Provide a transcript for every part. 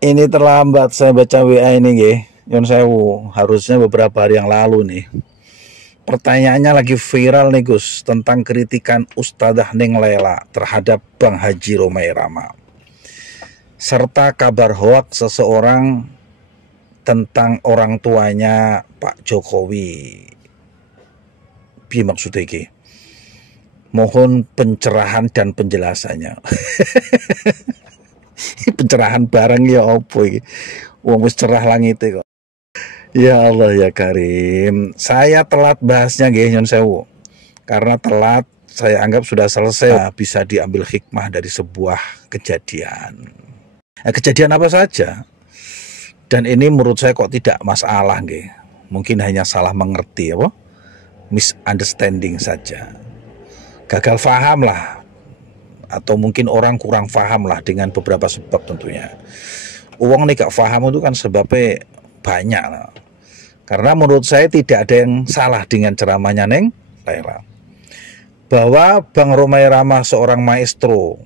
Ini terlambat saya baca WA ini nggih. Nyun sewu, harusnya beberapa hari yang lalu nih. Pertanyaannya lagi viral nih Gus tentang kritikan Ustadzah Neng Lela terhadap Bang Haji Romai Rama. Serta kabar hoaks seseorang tentang orang tuanya Pak Jokowi. Piye maksudnya iki? Mohon pencerahan dan penjelasannya. Pencerahan barang ya opo iki? Wong wis cerah langit kok. Ya Allah ya Karim. Saya telat bahasnya nggih nyun sewu. Karena telat saya anggap sudah selesai, bisa diambil hikmah dari sebuah kejadian. Kejadian apa saja. Dan ini menurut saya kok tidak masalah nggih. Mungkin hanya salah mengerti apa? Misunderstanding saja. Gagal faham lah. Atau mungkin orang kurang faham lah dengan beberapa sebab tentunya. Uang nih gak faham itu kan sebabnya banyak lah. Karena menurut saya tidak ada yang salah dengan ceramahnya Neng Lela. Bahwa Bang Romai Rama seorang maestro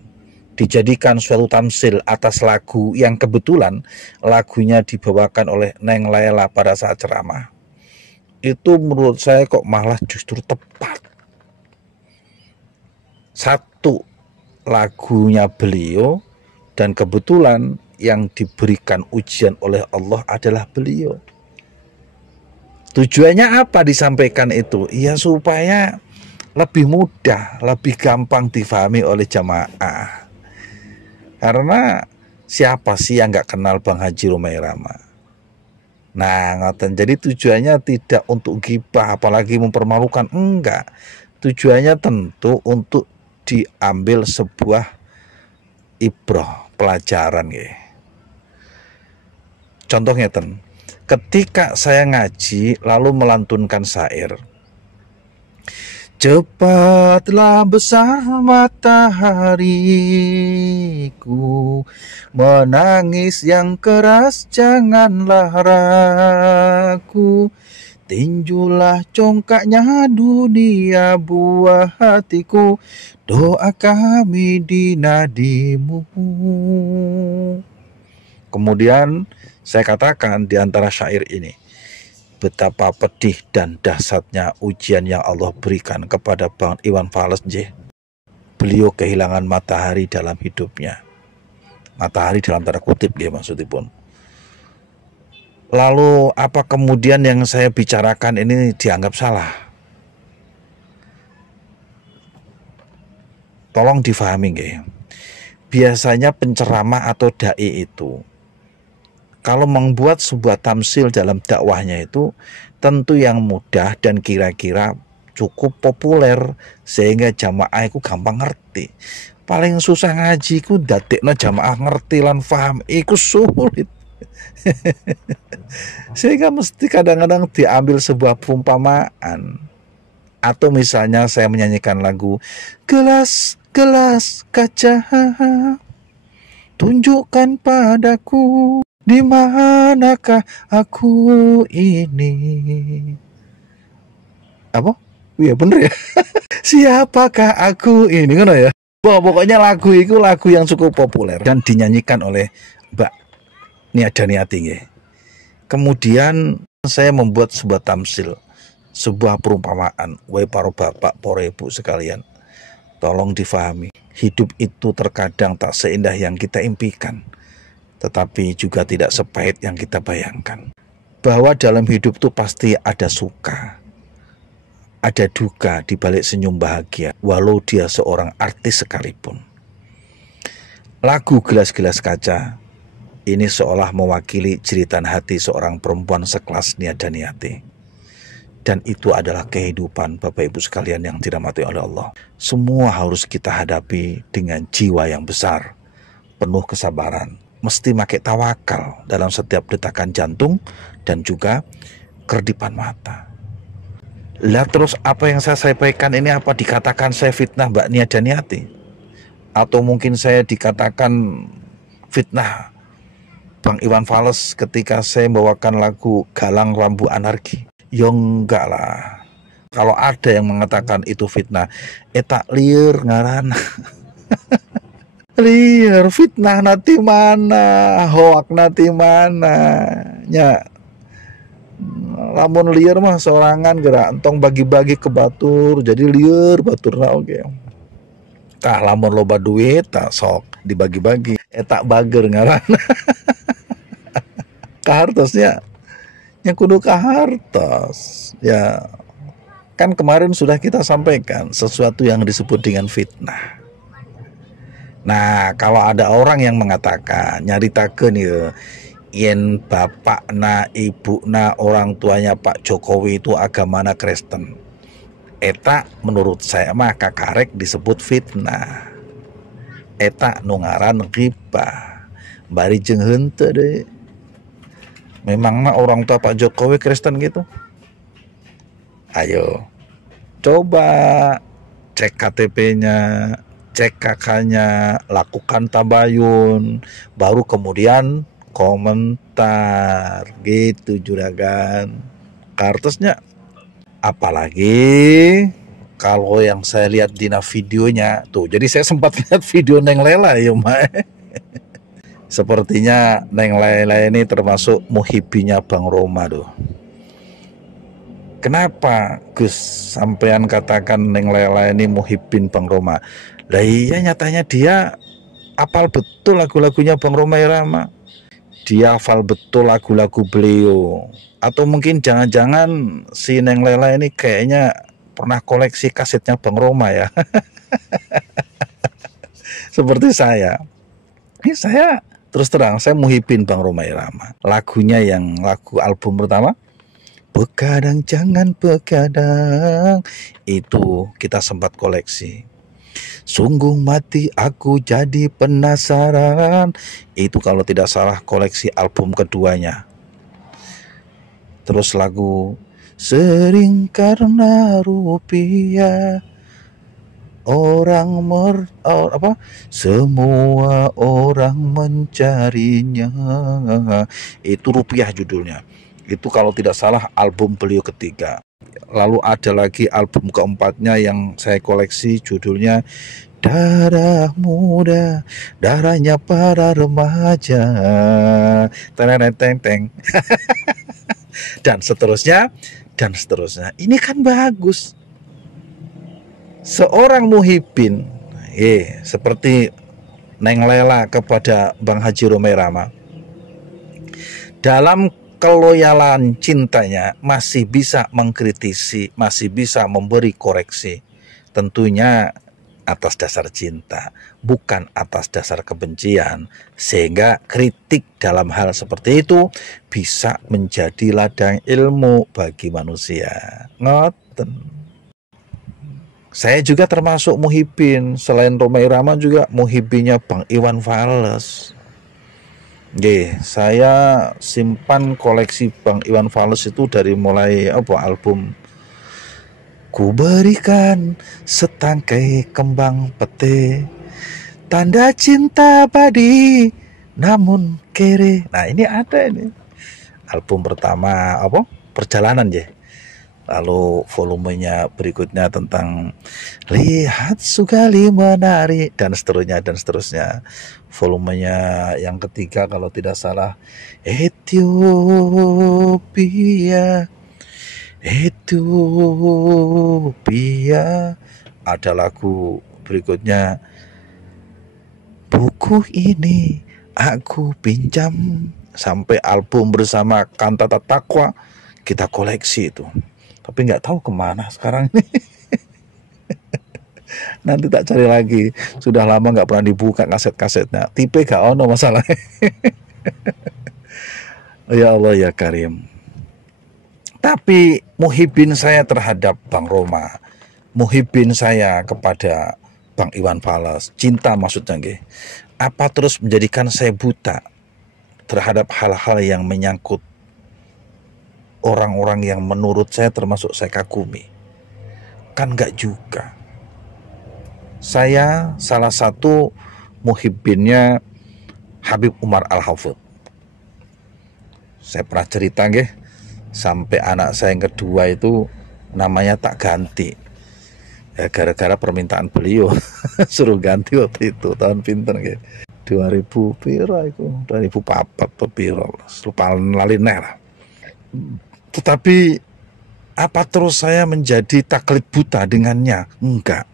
dijadikan suatu tamsil atas lagu yang kebetulan lagunya dibawakan oleh Neng Lela pada saat ceramah. Itu menurut saya kok malah justru tepat. Satu, lagunya beliau, dan kebetulan yang diberikan ujian oleh Allah adalah beliau. Tujuannya apa disampaikan itu? Ya supaya lebih mudah, lebih gampang difahami oleh jamaah. Karena siapa sih yang nggak kenal Bang Haji Romai Rama? Nah, ngoten. Jadi tujuannya tidak untuk gibah, apalagi mempermalukan, enggak. Tujuannya tentu untuk diambil sebuah ibrah, pelajaran ya. Contohnya ketika saya ngaji lalu melantunkan syair, cepatlah besar matahariku, menangis yang keras janganlah ragu, tinjulah congkaknya dunia buah hatiku, doa kami di nadimu. Kemudian saya katakan di antara syair ini, betapa pedih dan dahsyatnya ujian yang Allah berikan kepada Bang Iwan Fals. Beliau kehilangan matahari dalam hidupnya. Matahari dalam tanda kutip ya maksudipun. Lalu apa kemudian yang saya bicarakan ini dianggap salah? Tolong difahami nggih. Biasanya penceramah atau dai itu kalau membuat sebuah tamsil dalam dakwahnya itu tentu yang mudah dan kira-kira cukup populer sehingga jamaah itu gampang ngerti. Paling susah ngaji ku dadekno jamaah ngerti lan paham iku sulit. Sehingga mesti kadang-kadang diambil sebuah perumpamaan. Atau misalnya saya menyanyikan lagu gelas-gelas kaca, tunjukkan padaku di manakah aku ini? Apa? Iya bener ya. Siapakah aku ini? Ngono ya. Pokoknya lagu itu lagu yang cukup populer dan dinyanyikan oleh Mbak Nia Daniati. Kemudian saya membuat sebuah tamsil, sebuah perumpamaan. Wahai para bapak, para ibu sekalian, tolong difahami. Hidup itu terkadang tak seindah yang kita impikan, tetapi juga tidak sepahit yang kita bayangkan. Bahwa dalam hidup itu pasti ada suka, ada duka di balik senyum bahagia, walau dia seorang artis sekalipun. Lagu Gelas-Gelas Kaca ini seolah mewakili jeritan hati seorang perempuan sekelas Nia Daniati. Dan itu adalah kehidupan Bapak Ibu sekalian yang dirahmati oleh Allah. Semua harus kita hadapi dengan jiwa yang besar, penuh kesabaran. Mesti pakai tawakal dalam setiap detakan jantung dan juga kerdipan mata. Lah terus apa yang saya sampaikan ini apa dikatakan saya fitnah Mbak Nia Daniati? Atau mungkin saya dikatakan fitnah Bang Iwan Fals ketika saya membawakan lagu Galang Rambu Anarki? Ya enggak lah. Kalau ada yang mengatakan itu fitnah, tak liur ngaran. Liar fitnah nanti mana, hoak nanti mana. Ya, lamun liar mah sorangan gerak entong bagi-bagi ke batur, jadi liar batur na oke. Tah lamun loba duit tak sok dibagi-bagi. Tak bager ngaran. Kahartosnya, yang kudu kahartos. Ya, kan kemarin sudah kita sampaikan sesuatu yang disebut dengan fitnah. Nah, kalau ada orang yang mengatakan nyaritakeun ieu yen bapakna, ibuna, orang tuanya Pak Jokowi itu agamana Kristen. Eta menurut saya mah kakarek disebut fitnah. Eta nu ngaran ghibah. Bari jeung henteu deui. Memang mah orang tua Pak Jokowi Kristen gitu? Ayo, coba cek KTP-nya, cek kakaknya, lakukan tabayun, baru kemudian komentar gitu juragan. Kartusnya, apalagi kalau yang saya lihat di videonya tuh, jadi saya sempat lihat video Neng Lela ya Mae. Sepertinya Neng Lela ini termasuk muhibinya Bang Roma tuh. Kenapa Gus sampean katakan Neng Lela ini muhibin Bang Roma? Lah iya nyatanya dia hafal betul lagu-lagunya Bang Roma Irama. Dia hafal betul lagu-lagu beliau. Atau mungkin jangan-jangan si Neng Lela ini kayaknya pernah koleksi kasetnya Bang Roma ya. Seperti saya. Ini saya terus terang saya muhibin Bang Roma Irama. Lagunya yang lagu album pertama Begadang jangan begadang, itu kita sempat koleksi. Sungguh mati aku jadi penasaran, itu kalau tidak salah koleksi album keduanya. Terus lagu Sering Karena Rupiah, semua orang mencarinya, itu Rupiah judulnya. Itu kalau tidak salah album beliau ketiga. Lalu ada lagi album keempatnya yang saya koleksi, judulnya Darah Muda, Darahnya Para Remaja, teng. Dan seterusnya. Ini kan bagus. Seorang muhibin, seperti Neng Lela kepada Bang Haji Roma Irama, dalam keloyalan cintanya masih bisa mengkritisi, masih bisa memberi koreksi. Tentunya atas dasar cinta, bukan atas dasar kebencian. Sehingga kritik dalam hal seperti itu bisa menjadi ladang ilmu bagi manusia. Ngoten. Saya juga termasuk muhibin, selain Roma Irama juga muhibinnya Bang Iwan Fals. Saya simpan koleksi Bang Iwan Fals itu dari mulai album Ku Berikan Setangkai Kembang Pete, Tanda Cinta Abadi Namun Kere. Nah, ini ada ini. Album pertama Perjalanan ya. Lalu volumenya berikutnya tentang Lihat Sugali Menari dan seterusnya. Volumenya yang ketiga kalau tidak salah Ethiopia. Ada lagu berikutnya Buku Ini Aku Pinjam, sampai album bersama Kantata Takwa kita koleksi itu. Tapi nggak tahu kemana sekarang ini. Nanti tak cari lagi. Sudah lama nggak pernah dibuka kaset-kasetnya. Tipe gak ono masalah. Ya Allah ya Karim. Tapi muhibin saya terhadap Bang Roma, muhibin saya kepada Bang Iwan Fals, cinta maksudnya apa terus menjadikan saya buta terhadap hal-hal yang menyangkut orang-orang yang menurut saya termasuk saya kagumi? Kan enggak juga. Saya salah satu muhibinnya Habib Umar Al-Hafidh. Saya pernah cerita sampai anak saya yang kedua itu namanya tak ganti. Ya gara-gara permintaan beliau suruh ganti waktu itu tahun pinten ya. 2000 piro iku, 2004 atau piro, lupa lali neh lah. Tetapi apa terus saya menjadi taklid buta dengannya? Enggak.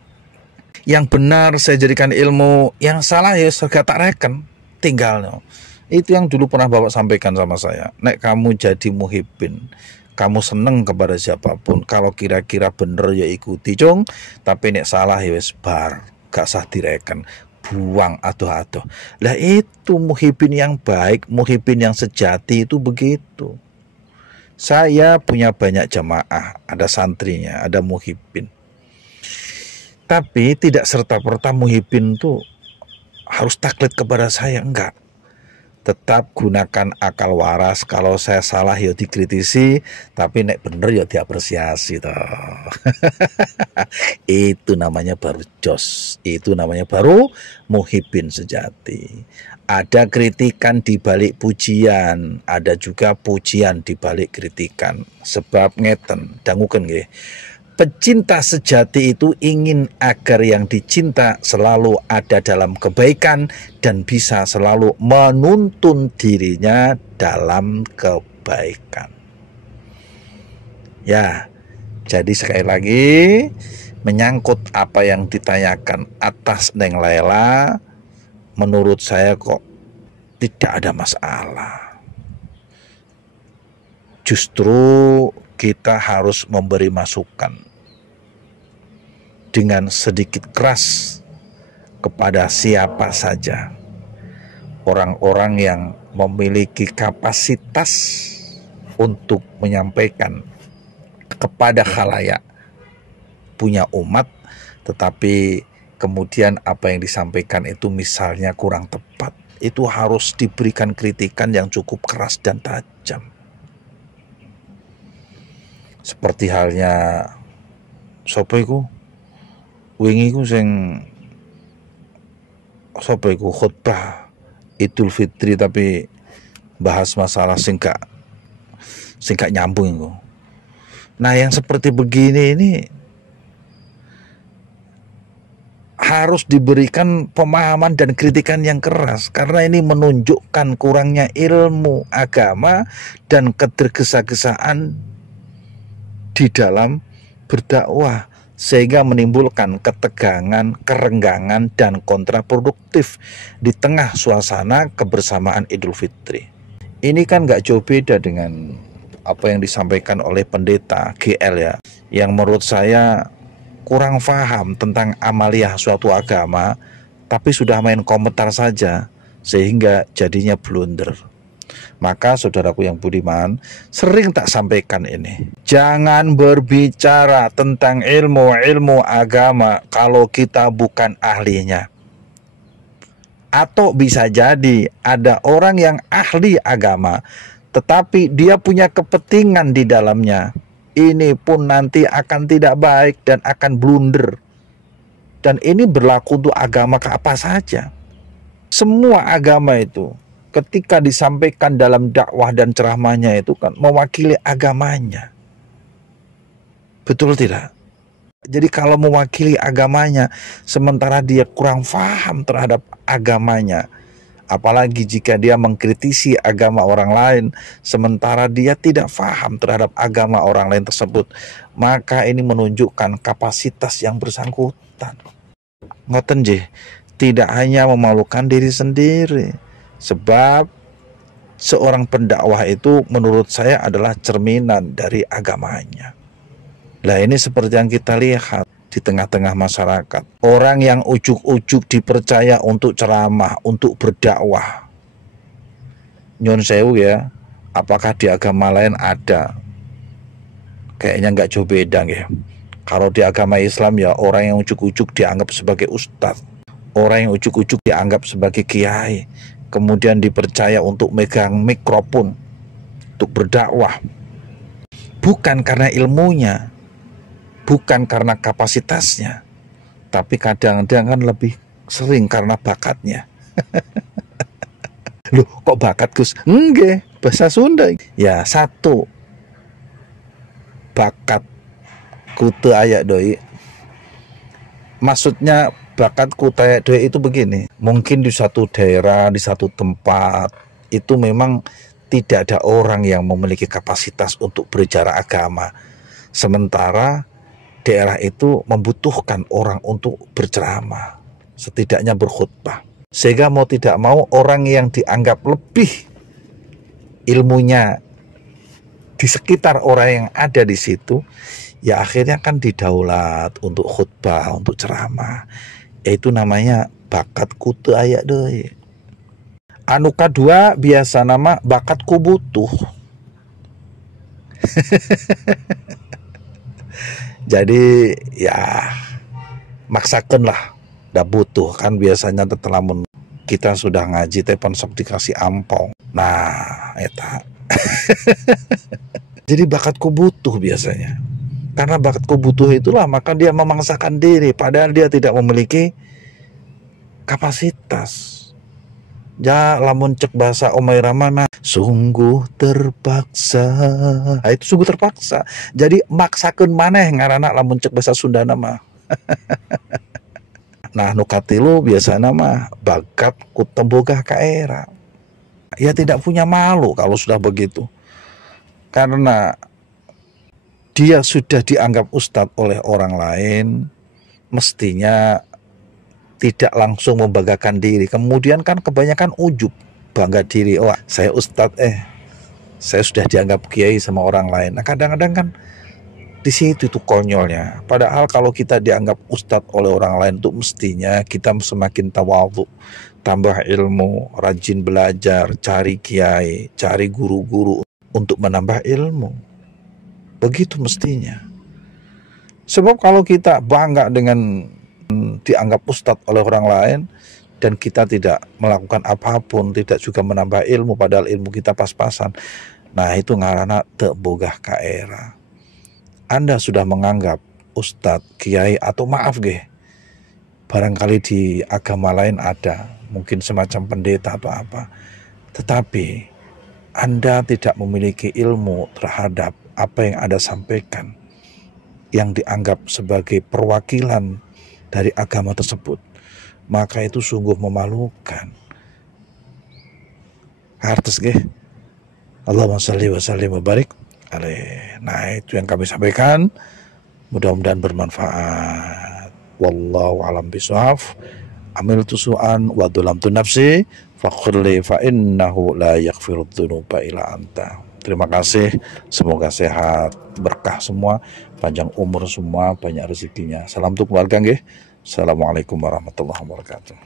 Yang benar saya jadikan ilmu, yang salah ya saya tak reken, tinggal no. Itu yang dulu pernah Bapak sampaikan sama saya. Nek kamu jadi muhibbin, kamu seneng kepada siapapun, kalau kira-kira bener ya ikuti cung, tapi nek salah ya wis bar, gak sah direken, buang aduh-aduh. Lah itu muhibbin yang baik, muhibbin yang sejati itu begitu. Saya punya banyak jamaah, ada santrinya, ada muhibbin. Tapi tidak serta-merta muhibbin itu harus taklid kepada saya, enggak. Tetap gunakan akal waras. Kalau saya salah ya dikritisi, tapi nek bener ya diapresiasi toh. Itu namanya baru jos. Itu namanya baru muhibbin sejati. Ada kritikan di balik pujian, ada juga pujian di balik kritikan. Sebab ngeten, danguken nggih. Pecinta sejati itu ingin agar yang dicinta selalu ada dalam kebaikan dan bisa selalu menuntun dirinya dalam kebaikan. Ya, jadi sekali lagi menyangkut apa yang ditanyakan atas Neng Laila, menurut saya kok tidak ada masalah. Justru kita harus memberi masukan dengan sedikit keras kepada siapa saja orang-orang yang memiliki kapasitas untuk menyampaikan kepada khalayak, punya umat, tetapi kemudian apa yang disampaikan itu misalnya kurang tepat, itu harus diberikan kritikan yang cukup keras dan tajam. Seperti halnya sapa iku wingi ku sing sapa iku khutbah Idul Fitri tapi bahas masalah sing gak nyambung iku. Nah, yang seperti begini ini harus diberikan pemahaman dan kritikan yang keras, karena ini menunjukkan kurangnya ilmu agama dan ketergesa-gesaan di dalam berdakwah, sehingga menimbulkan ketegangan, kerenggangan, dan kontraproduktif di tengah suasana kebersamaan Idul Fitri. Ini kan gak jauh beda dengan apa yang disampaikan oleh pendeta GL ya, yang menurut saya kurang paham tentang amaliyah suatu agama, tapi sudah main komentar saja, sehingga jadinya blunder. Maka saudaraku yang budiman, sering tak sampaikan ini, jangan berbicara tentang ilmu agama kalau kita bukan ahlinya. Atau bisa jadi ada orang yang ahli agama, tetapi dia punya kepentingan di dalamnya. Ini pun nanti akan tidak baik dan akan blunder. Dan ini berlaku untuk agama ke apa saja. Semua agama itu ketika disampaikan dalam dakwah dan ceramahnya itu kan mewakili agamanya. Betul tidak? Jadi kalau mewakili agamanya sementara dia kurang paham terhadap agamanya, apalagi jika dia mengkritisi agama orang lain sementara dia tidak paham terhadap agama orang lain tersebut, maka ini menunjukkan kapasitas yang bersangkutan. Ngoten nggih, tidak hanya memalukan diri sendiri, sebab seorang pendakwah itu menurut saya adalah cerminan dari agamanya. Nah, ini seperti yang kita lihat di tengah-tengah masyarakat. Orang yang ujuk-ujuk dipercaya untuk ceramah, untuk berdakwah. Nyun sewu ya, apakah di agama lain ada? Kayaknya nggak jauh beda ya. Kalau di agama Islam ya orang yang ujuk-ujuk dianggap sebagai ustadz. Orang yang ujuk-ujuk dianggap sebagai kiai. Kemudian dipercaya untuk megang mikrofon, untuk berdakwah. Bukan karena ilmunya, bukan karena kapasitasnya, tapi kadang-kadang kan lebih sering karena bakatnya. Loh, kok bakat Gus? Enggak, bahasa Sunda. Ya, satu, bakat kute ayak doi, Maksudnya bakat kutek dhewe itu begini, mungkin di satu daerah, di satu tempat itu memang tidak ada orang yang memiliki kapasitas untuk berbicara agama. Sementara daerah itu membutuhkan orang untuk berceramah, setidaknya berkhutbah. Sehingga mau tidak mau orang yang dianggap lebih ilmunya di sekitar orang yang ada di situ, ya akhirnya kan didaulat untuk khutbah, untuk ceramah. Itu namanya bakat kutu ayak deh. Anu kedua biasa nama bakatku butuh. Jadi ya maksakan lah, dah butuh kan biasanya setelah kita sudah ngaji teh sok dikasih ampong. Nah, eta. Jadi bakatku butuh biasanya. Karena bakatku butuh itulah maka dia memaksakan diri padahal dia tidak memiliki kapasitas. Ya lamun cek bahasa Omai Ramana sungguh terpaksa. Nah, itu sungguh terpaksa. Jadi maksakeun maneh ngaranna lamun cek bahasa Sunda mah. Nah nukatilu biasanya mah bakat kutembogah kaera. Ya tidak punya malu kalau sudah begitu. Karena dia sudah dianggap ustadz oleh orang lain, mestinya tidak langsung membanggakan diri. Kemudian kan kebanyakan ujub, bangga diri. Oh, saya ustadz, saya sudah dianggap kiai sama orang lain. Nah, kadang-kadang kan di situ itu konyolnya. Padahal kalau kita dianggap ustadz oleh orang lain itu mestinya kita semakin tawadhu, tambah ilmu, rajin belajar, cari kiai, cari guru-guru untuk menambah ilmu. Begitu mestinya. Sebab kalau kita bangga dengan dianggap ustadz oleh orang lain dan kita tidak melakukan apapun, tidak juga menambah ilmu padahal ilmu kita pas-pasan, nah itu ngaranna teu bogah kaera. Anda sudah menganggap ustadz, kiai atau maaf barangkali di agama lain ada mungkin semacam pendeta atau apa, tetapi Anda tidak memiliki ilmu terhadap apa yang Anda sampaikan yang dianggap sebagai perwakilan dari agama tersebut, maka itu sungguh memalukan. Hartes Allahumma shalli wa sallim wa barik alaih. Nah itu yang kami sampaikan, mudah-mudahan bermanfaat. Wallahu alam bishawab. Amiltu su'an wa dhalamtu nafsi faghfirli fa innahu la yaghfiru dzunuba illa anta. Terima kasih, semoga sehat, berkah semua, panjang umur semua, banyak rezekinya. Salam untuk keluarga nggih. Assalamualaikum warahmatullahi wabarakatuh.